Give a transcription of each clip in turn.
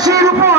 চাষির উপর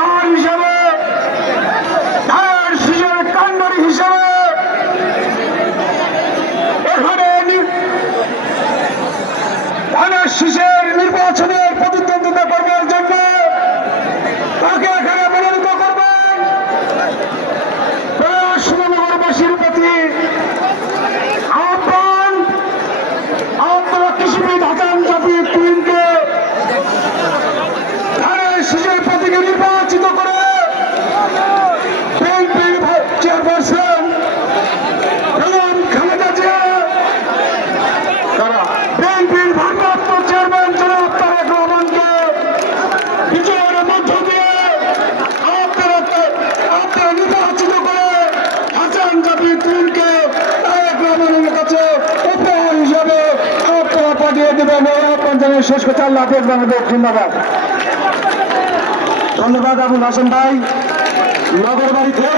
শেষ করতে আল্লাহ হাফেজ, বাংলাদেশ ধন্যবাদ ধন্যবাদ আবুল হাসান ভাই। নগর বাড়িতে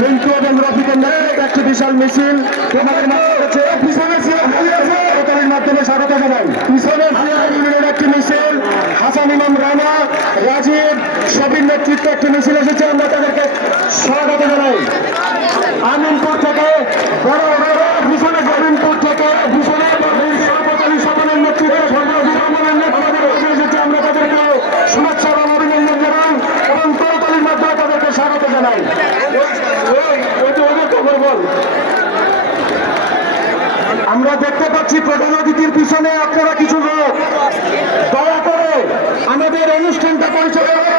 মিন্টু এবং রফিকের নেতৃত্বে একটি বিশাল মিছিল। তোমাদের মাধ্যমে স্বাগত জানাই। পিছনে ইমাম রানা, রাজীব সবির নেতৃত্বে একটি মিছিল এসেছে, আমরা তাদেরকে স্বাগত জানাই। আমিনপুর থেকে বড় বড় থেকে আমরা দেখতে পাচ্ছি প্রধান অতিথির পিছনে আপনারা কিছু লোক। দয়া আমাদের অনুষ্ঠানটা পরিচালনা